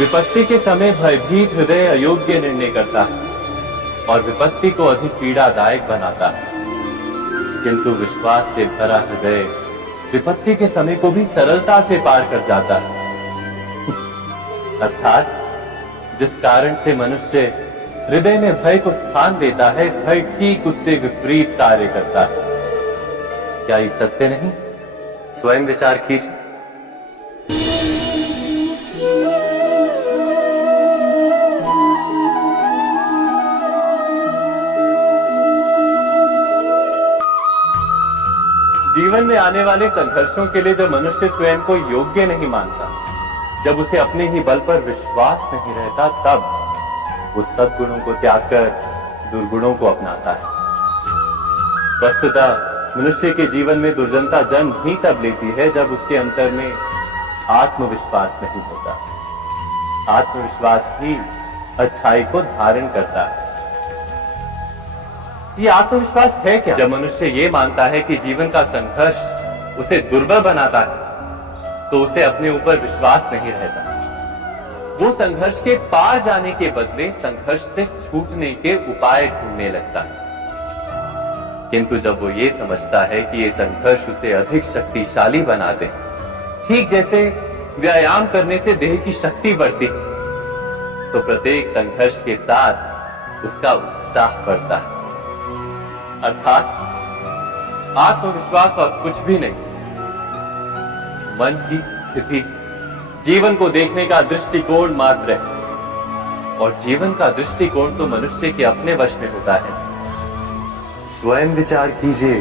विपत्ति के समय भयभीत हृदय अयोग्य निर्णय करता है और विपत्ति को अधिक पीड़ादायक बनाता है, किंतु विश्वास से भरा हृदय विपत्ति के समय को भी सरलता से पार कर जाता है। अर्थात जिस कारण से मनुष्य हृदय में भय को स्थान देता है, भय ठीक उससे विपरीत कार्य करता है। क्या ये सत्य नहीं? स्वयं विचार कीजिए। जीवन में आने वाले संघर्षों के लिए जब मनुष्य स्वयं को योग्य नहीं मानता, जब उसे अपने ही बल पर विश्वास नहीं रहता, तब वो सद्गुणों को त्याग कर दुर्गुणों को अपनाता है। वस्तुतः मनुष्य के जीवन में दुर्जनता जन्म ही तब लेती है जब उसके अंतर में आत्मविश्वास नहीं होता। आत्मविश्वास ही अच्छाई को धारण करता है। ये आत्मविश्वास है क्या? जब मनुष्य ये मानता है कि जीवन का संघर्ष उसे दुर्बल बनाता है, तो उसे अपने ऊपर विश्वास नहीं रहता। वो संघर्ष के पार जाने के बदले संघर्ष से छूटने के उपाय ढूंढने लगता है। किंतु जब वो ये समझता है कि ये संघर्ष उसे अधिक शक्तिशाली बनाते हैं, ठीक जैसे व्यायाम करने से देह की शक्ति बढ़ती है, तो प्रत्येक संघर्ष के साथ उसका उत्साह बढ़ता है। अर्थात आत्मविश्वास और कुछ भी नहीं, मन की स्थिति, जीवन को देखने का दृष्टिकोण मात्र है। और जीवन का दृष्टिकोण तो मनुष्य के अपने वश में होता है। स्वयं विचार कीजिए।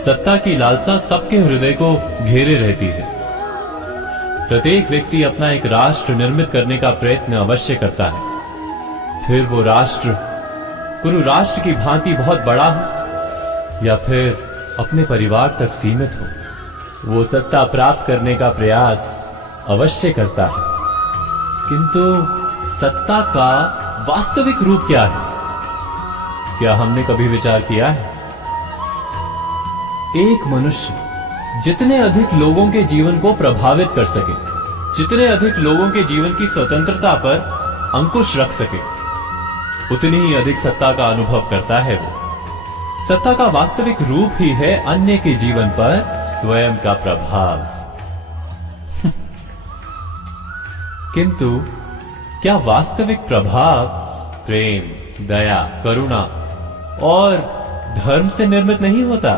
सत्ता की लालसा सबके हृदय को घेरे रहती है। प्रत्येक व्यक्ति अपना एक राष्ट्र निर्मित करने का प्रयत्न अवश्य करता है। फिर वो राष्ट्र कुरु राष्ट्र की भांति बहुत बड़ा हो या फिर अपने परिवार तक सीमित हो, वो सत्ता प्राप्त करने का प्रयास अवश्य करता है। किंतु सत्ता का वास्तविक रूप क्या है? क्या हमने कभी विचार किया है? एक मनुष्य जितने अधिक लोगों के जीवन को प्रभावित कर सके, जितने अधिक लोगों के जीवन की स्वतंत्रता पर अंकुश रख सके, उतनी ही अधिक सत्ता का अनुभव करता है वो। सत्ता का वास्तविक रूप ही है अन्य के जीवन पर स्वयं का प्रभाव। किंतु क्या वास्तविक प्रभाव प्रेम, दया, करुणा और धर्म से निर्मित नहीं होता?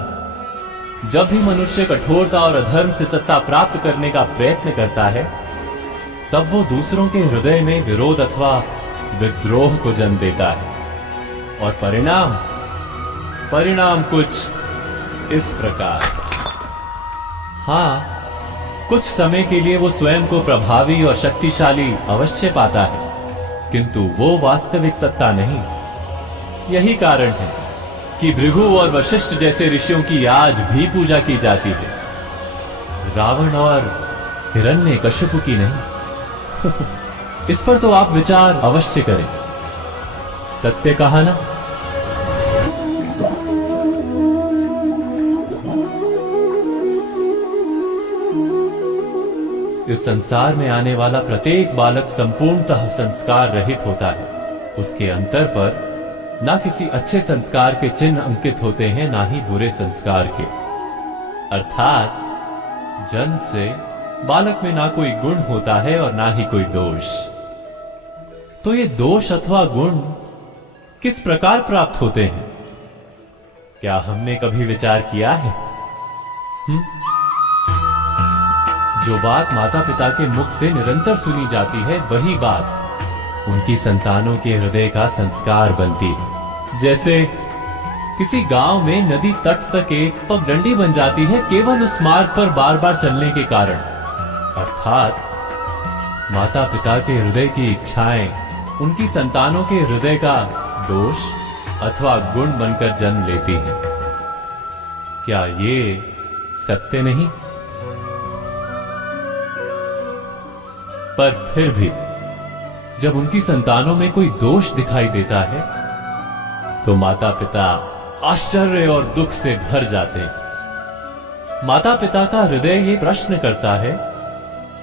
जब भी मनुष्य कठोरता और अधर्म से सत्ता प्राप्त करने का प्रयत्न करता है, तब वो दूसरों के हृदय में विरोध अथवा विद्रोह को जन्म देता है। और परिणाम कुछ इस प्रकार। हाँ, कुछ समय के लिए वो स्वयं को प्रभावी और शक्तिशाली अवश्य पाता है, किंतु वो वास्तविक सत्ता नहीं। यही कारण है कि भृगु और वशिष्ठ जैसे ऋषियों की आज भी पूजा की जाती है, रावण और हिरण्यकशिपु की नहीं। इस पर तो आप विचार अवश्य करें। सत्य कहा ना? इस संसार में आने वाला प्रत्येक बालक संपूर्णतः संस्कार रहित होता है। उसके अंतर पर ना किसी अच्छे संस्कार के चिन्ह अंकित होते हैं, ना ही बुरे संस्कार के। अर्थात जन्म से बालक में ना कोई गुण होता है और ना ही कोई दोष। तो ये दोष अथवा गुण किस प्रकार प्राप्त होते हैं? क्या हमने कभी विचार किया है? जो बात माता पिता के मुख से निरंतर सुनी जाती है, वही बात उनकी संतानों के हृदय का संस्कार बनती है। जैसे किसी गांव में नदी तट तक एक पगडंडी बन जाती है केवल उस मार्ग पर बार बार चलने के कारण। अर्थात माता पिता के हृदय की इच्छाएं उनकी संतानों के हृदय का दोष अथवा गुण बनकर जन्म लेती हैं। क्या ये सत्य नहीं? पर फिर भी जब उनकी संतानों में कोई दोष दिखाई देता है, तो माता पिता आश्चर्य और दुख से भर जाते हैं। माता पिता का हृदय ये प्रश्न करता है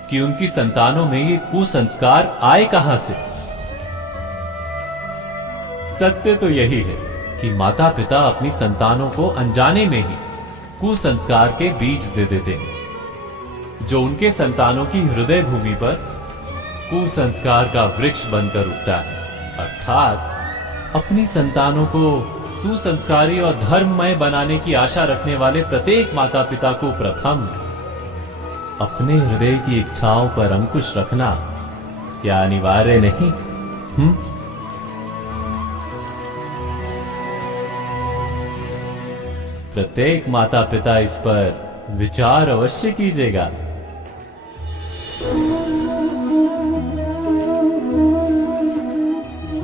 कि उनकी संतानों में ये कुसंस्कार आए कहां से। सत्य तो यही है कि माता पिता अपनी संतानों को अनजाने में ही कुसंस्कार के बीज दे देते हैं, जो उनके संतानों की हृदय भूमि पर कुसंस्कार का वृक्ष बनकर उगता है। अर्थात अपनी संतानों को सुसंस्कारी और धर्ममय बनाने की आशा रखने वाले प्रत्येक माता पिता को प्रथम अपने हृदय की इच्छाओं पर अंकुश रखना क्या अनिवार्य नहीं? प्रत्येक माता पिता इस पर विचार अवश्य कीजिएगा।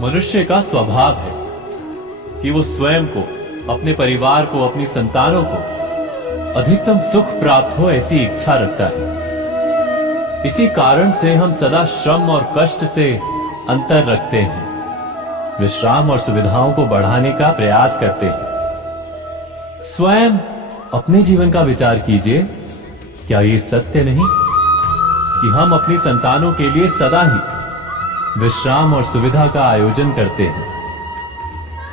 मनुष्य का स्वभाव है कि वो स्वयं को, अपने परिवार को, अपनी संतानों को अधिकतम सुख प्राप्त हो ऐसी इच्छा रखता है। इसी कारण से हम सदा श्रम और कष्ट से अंतर रखते हैं, विश्राम और सुविधाओं को बढ़ाने का प्रयास करते हैं। स्वयं अपने जीवन का विचार कीजिए, क्या ये सत्य नहीं कि हम अपनी संतानों के लिए सदा ही विश्राम और सुविधा का आयोजन करते हैं?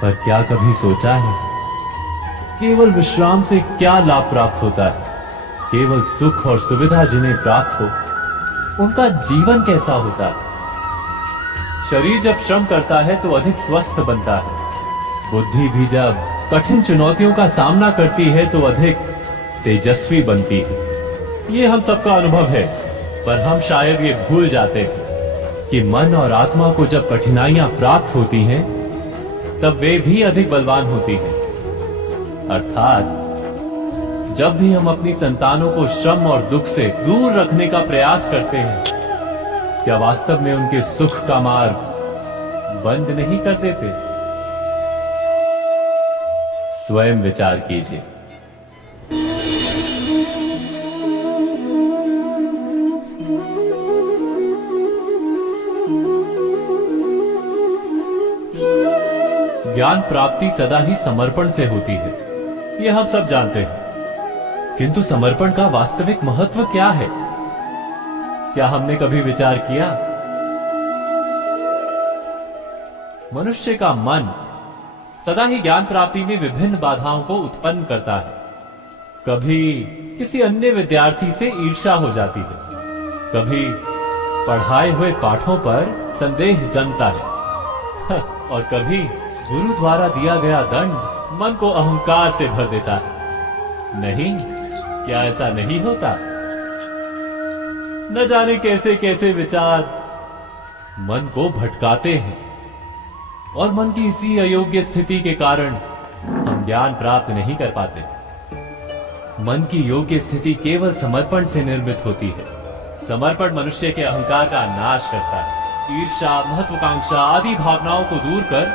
पर क्या कभी सोचा है केवल विश्राम से क्या लाभ प्राप्त होता है? केवल सुख और सुविधा जिन्हें प्राप्त हो उनका जीवन कैसा होता है? शरीर जब श्रम करता है तो अधिक स्वस्थ बनता है, बुद्धि भी जब कठिन चुनौतियों का सामना करती है तो अधिक तेजस्वी बनती है। ये हम सबका अनुभव है, पर हम शायद ये भूल जाते हैं कि मन और आत्मा को जब कठिनाइयां प्राप्त होती हैं तब वे भी अधिक बलवान होती हैं। अर्थात जब भी हम अपनी संतानों को श्रम और दुख से दूर रखने का प्रयास करते हैं, क्या वास्तव में उनके सुख का मार्ग बंद नहीं कर देते? स्वयं विचार कीजिए। ज्ञान प्राप्ति सदा ही समर्पण से होती है, यह हम सब जानते हैं। किंतु समर्पण का वास्तविक महत्व क्या है? क्या हमने कभी विचार किया? मनुष्य का मन सदा ही ज्ञान प्राप्ति में विभिन्न बाधाओं को उत्पन्न करता है। कभी किसी अन्य विद्यार्थी से ईर्ष्या हो जाती है, कभी पढ़ाए हुए पाठों पर संदेह जमता है, और कभी गुरु द्वारा दिया गया दंड मन को अहंकार से भर देता है। नहीं, क्या ऐसा नहीं होता? न जाने कैसे कैसे विचार मन को भटकाते हैं, और मन की इसी अयोग्य स्थिति के कारण हम ज्ञान प्राप्त नहीं कर पाते। मन की योग्य स्थिति केवल समर्पण से निर्मित होती है। समर्पण मनुष्य के अहंकार का नाश करता है, ईर्ष्या, महत्वाकांक्षा आदि भावनाओं को दूर कर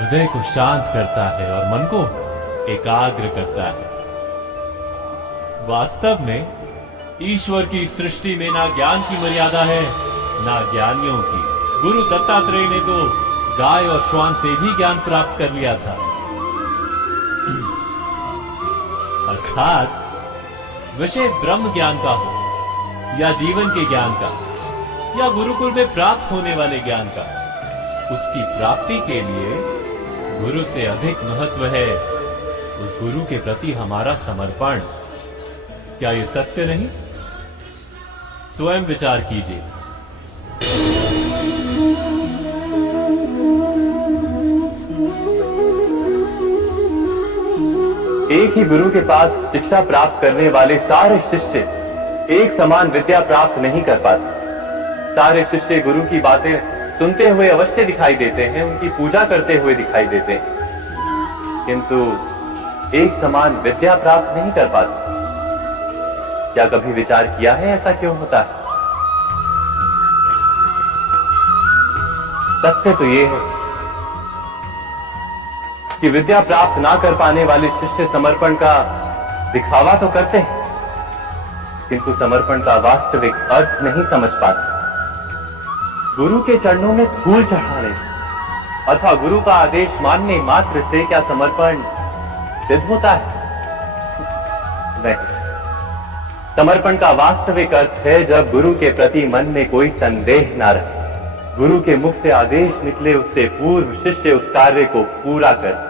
हृदय को शांत करता है और मन को एकाग्र करता है। वास्तव में ईश्वर की सृष्टि में ना ज्ञान की मर्यादा है, ना ज्ञानियों की। गुरु दत्तात्रेय ने तो गाय और श्वान से भी ज्ञान प्राप्त कर लिया था। अर्थात विषय ब्रह्म ज्ञान का हो, या जीवन के ज्ञान का, या गुरुकुल में प्राप्त होने वाले ज्ञान का, उसकी प्राप्ति के लिए गुरु से अधिक महत्व है उस गुरु के प्रति हमारा समर्पण। क्या ये सत्य नहीं? स्वयं विचार कीजिए। एक ही गुरु के पास शिक्षा प्राप्त करने वाले सारे शिष्य एक समान विद्या प्राप्त नहीं कर पाते। सारे शिष्य गुरु की बातें सुनते हुए अवश्य दिखाई देते हैं, उनकी पूजा करते हुए दिखाई देते हैं, किंतु एक समान विद्या प्राप्त नहीं कर पाते। क्या कभी विचार किया है ऐसा क्यों होता है? सत्य तो यह है कि विद्या प्राप्त ना कर पाने वाले शिष्य समर्पण का दिखावा तो करते हैं, किंतु समर्पण का वास्तविक अर्थ नहीं समझ पाते। गुरु के चरणों में धूल चढ़ाने से, अथवा गुरु का आदेश मानने मात्र से क्या समर्पण सिद्ध होता है? नहीं। समर्पण का वास्तविक अर्थ है जब गुरु के प्रति मन में कोई संदेह ना रहे, गुरु के मुख से आदेश निकले, उससे पूर्व शिष्य उस कार्य को पूरा करे।